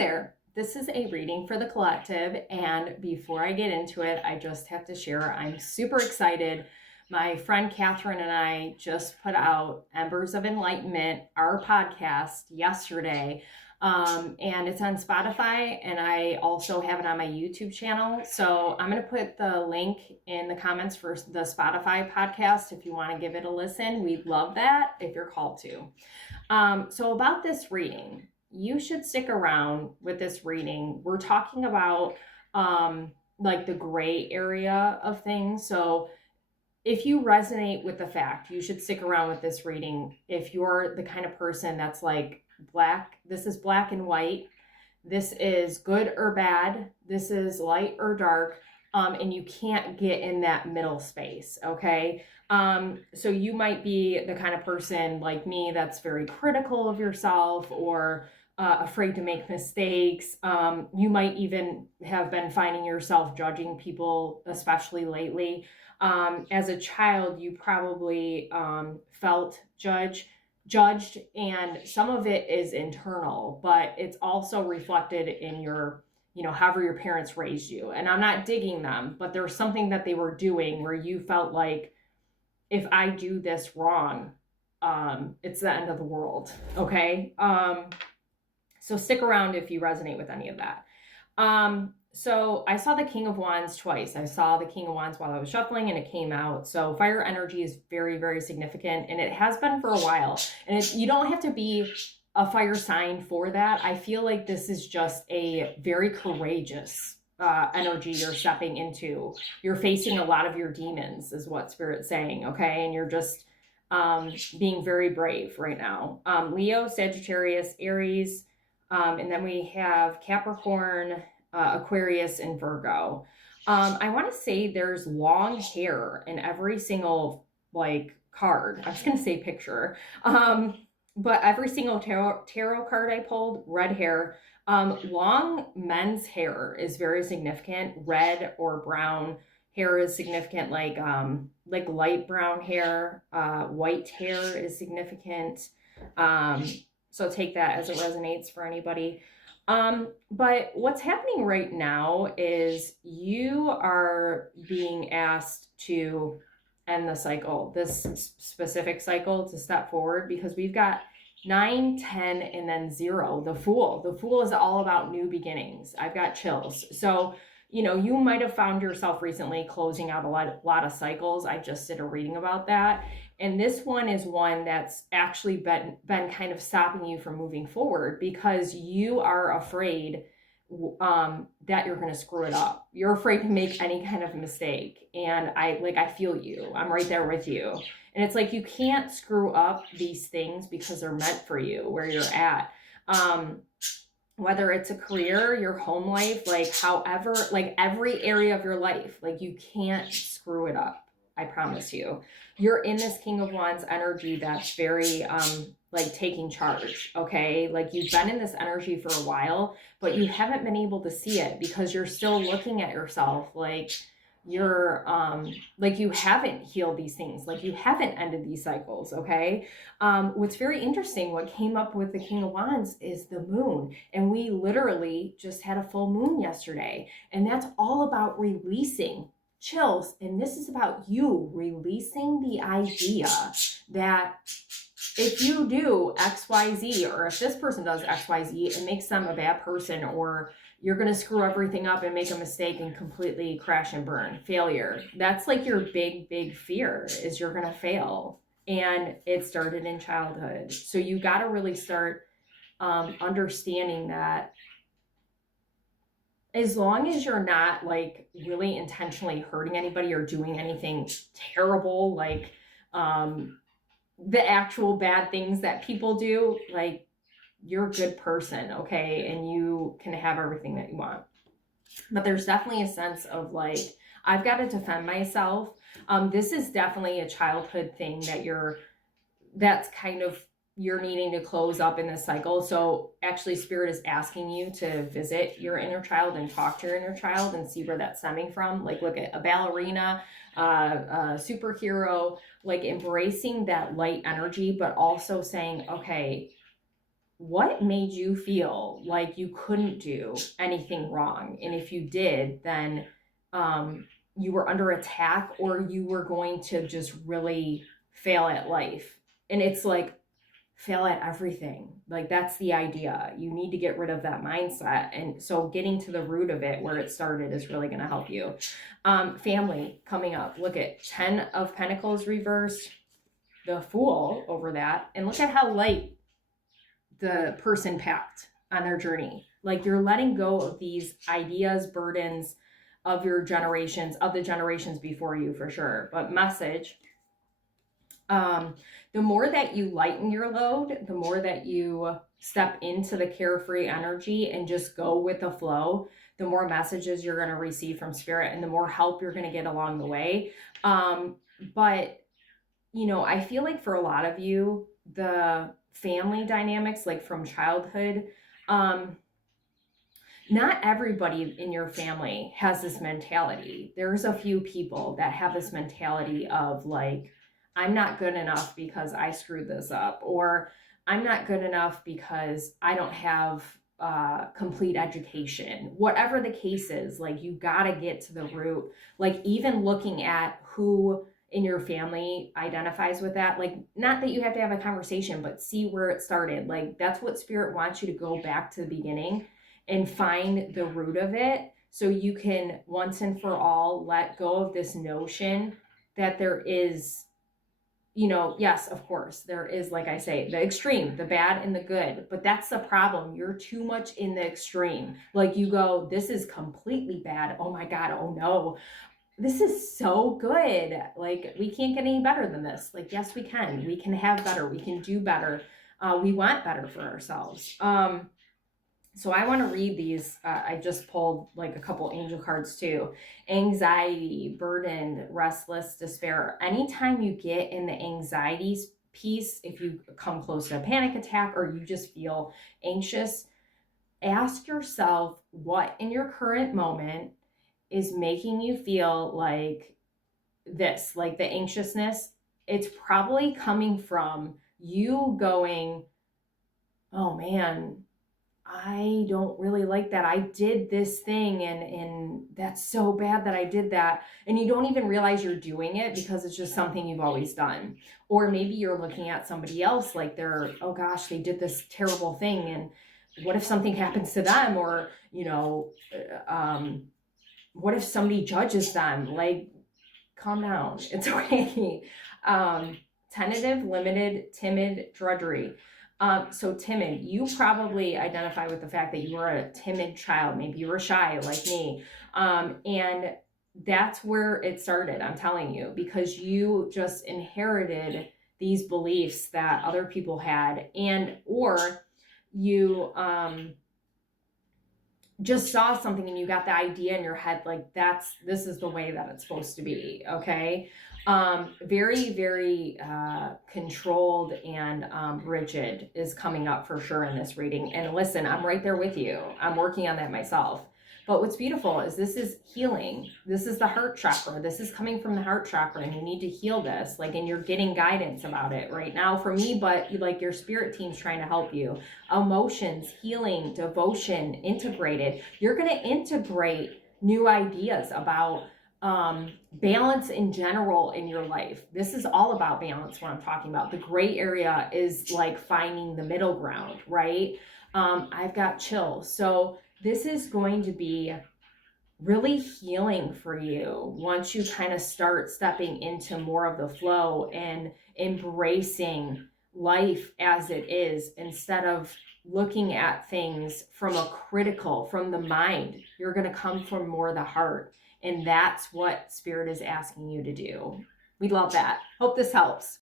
there. This is a reading for the collective, and before I get into it, I just have to share I'm super excited. My friend Catherine and I just put out Embers of Enlightenment, our podcast, yesterday. And it's on Spotify, and I also have it on my YouTube channel. So I'm going to put the link in the comments for the Spotify podcast if you want to give it a listen. We'd love that if you're called to. So about this reading, you should stick around with this reading. We're talking about like the gray area of things. So if you resonate with the fact, you should stick around with this reading. If you're the kind of person that's like, this is black and white, this is good or bad, this is light or dark, and you can't get in that middle space, okay? So you might be the kind of person like me that's very critical of yourself or afraid to make mistakes. You might even have been finding yourself judging people, especially lately. As a child, you probably felt judged, and some of it is internal, but it's also reflected in your, however your parents raised you. And I'm not digging them, but there's something that they were doing where you felt like, if I do this wrong, it's the end of the world. Okay. So stick around if you resonate with any of that. So I saw the King of Wands twice. I saw the King of Wands while I was shuffling and it came out. So fire energy is very, very significant, and it has been for a while. And you don't have to be a fire sign for that. I feel like this is just a very courageous energy you're stepping into. You're facing a lot of your demons is what Spirit's saying, okay? And you're just being very brave right now. Leo, Sagittarius, Aries, and then we have Capricorn, Aquarius, and Virgo. I want to say there's long hair in every single card. I was going to say picture. But every single tarot card I pulled, red hair. Long men's hair is very significant. Red or brown hair is significant, like light brown hair. White hair is significant. So take that as it resonates for anybody. But what's happening right now is you are being asked to end the cycle, this specific cycle, to step forward, because we've got 9, 10, and then 0, the Fool. The Fool is all about new beginnings. I've got chills. So, you might have found yourself recently closing out a lot of cycles. I just did a reading about that. And this one is one that's actually been kind of stopping you from moving forward because you are afraid that you're going to screw it up. You're afraid to make any kind of mistake. And I feel you. I'm right there with you. And it's like, you can't screw up these things because they're meant for you where you're at. Whether it's a career, your home life, however, every area of your life, you can't screw it up. I promise you. You're in this King of Wands energy that's very, taking charge, okay? You've been in this energy for a while, but you haven't been able to see it because you're still looking at yourself you're, you haven't healed these things, you haven't ended these cycles, okay? What's very interesting, what came up with the King of Wands is the moon, and we literally just had a full moon yesterday, and that's all about releasing chills. And this is about you releasing the idea that if you do XYZ, or if this person does XYZ, it makes them a bad person, or you're going to screw everything up and make a mistake and completely crash and burn. Failure. That's your big, big fear, is you're going to fail. And it started in childhood. So you got to really start understanding that as long as you're not really intentionally hurting anybody or doing anything terrible, the actual bad things that people do, you're a good person, okay? And you can have everything that you want. But there's definitely a sense of I've got to defend myself. This is definitely a childhood thing that's kind of you're needing to close up in this cycle. So actually Spirit is asking you to visit your inner child and talk to your inner child and see where that's stemming from. Look at a ballerina, a superhero, embracing that light energy, but also saying, okay, what made you feel like you couldn't do anything wrong? And if you did, then you were under attack, or you were going to just really fail at life. And it's like, fail at everything. Like, that's the idea. You need to get rid of that mindset. And so getting to the root of it, where it started, is really going to help you. Family coming up. Look at 10 of Pentacles reversed, the Fool over that. And look at how light the person packed on their journey. Like, you're letting go of these ideas, burdens of your generations, of the generations before you, for sure. But message, the more that you lighten your load, the more that you step into the carefree energy and just go with the flow, the more messages you're going to receive from spirit, and the more help you're going to get along the way. But, you know, I feel like for a lot of you, the family dynamics, like from childhood, not everybody in your family has this mentality. There's a few people that have this mentality of like, I'm not good enough because I screwed this up, or I'm not good enough because I don't have complete education. Whatever the case is, like, you gotta get to the root. Like, even looking at who in your family identifies with that, like, not that you have to have a conversation, but see where it started. Like, that's what spirit wants you to go back to the beginning and find the root of it, so you can once and for all let go of this notion that there is, you know, yes, of course, there is, like I say, the extreme, the bad and the good, but that's the problem. You're too much in the extreme. Like, you go, this is completely bad. Oh my God. Oh no. This is so good. Like, we can't get any better than this. Like, yes, we can. We can have better. We can do better. We want better for ourselves. So I want to read these. I just pulled like a couple angel cards too. Anxiety, burdened, restless, despair. Anytime you get in the anxieties piece, if you come close to a panic attack or you just feel anxious, ask yourself what in your current moment is making you feel like this, like the anxiousness. It's probably coming from you going, oh man, I don't really like that. I did this thing and that's so bad that I did that. And you don't even realize you're doing it because it's just something you've always done. Or maybe you're looking at somebody else like they're, oh gosh, they did this terrible thing. And what if something happens to them? Or, you know, what if somebody judges them? Like, calm down. It's okay. Tentative, limited, timid, drudgery. So timid, you probably identify with the fact that you were a timid child. Maybe you were shy like me. And that's where it started, I'm telling you, because you just inherited these beliefs that other people had, and, or you, just saw something and you got the idea in your head, like, this is the way that it's supposed to be. Okay. Very, very controlled and rigid is coming up for sure in this reading. And listen, I'm right there with you. I'm working on that myself. But what's beautiful is this is healing. This is the heart chakra. This is coming from the heart chakra, and you need to heal this. Like, and you're getting guidance about it right now from me, but like your spirit team's trying to help you. Emotions, healing, devotion, integrated. You're going to integrate new ideas about balance in general in your life. This is all about balance. What I'm talking about, the gray area is like finding the middle ground, right? I've got chills. So this is going to be really healing for you once you kind of start stepping into more of the flow and embracing life as it is, instead of looking at things from from the mind. You're going to come from more the heart. And that's what spirit is asking you to do. We love that. Hope this helps.